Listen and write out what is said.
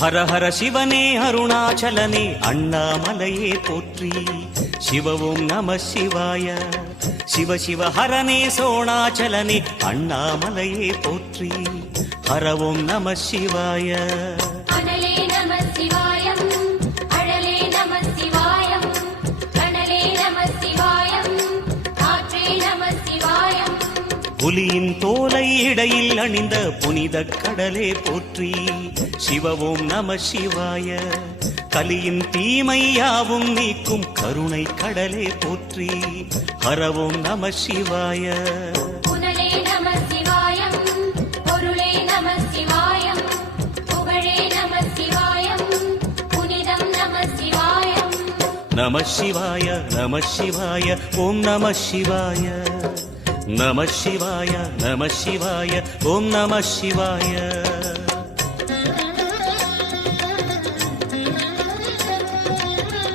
ஹர ஹர சிவனே அருணாச்சலனே அண்ணாமலையே போற்றி. சிவ ஓம் நம சிவாய. சிவ சிவ ஹரனே சோணாச்சலனே அண்ணாமலையே போற்றி. ஹர ஓம் நம சிவாய. அனலே நம சிவாயம், அழலே நம சிவாயம், கனலே நம சிவாயம், காற்றே நம சிவாயம். புலியின் தோலை இடையில் அணிந்த புனித கடலே போற்றி. சிவ ஓம் நம சிவாய. கலியின் தீமையாவும் நீக்கும் கருணை கடலே போற்றி. ஹர ஓம் நம சிவாய. புனலே நம சிவாயம், பொருளே நம சிவாயம், புகழே நம சிவாயம், புனிதம் நம சிவாயம். நம சிவாய நம சிவாய ஓம் நம சிவாய. நம சிவாய நம சிவாய ஓம் நம சிவாய.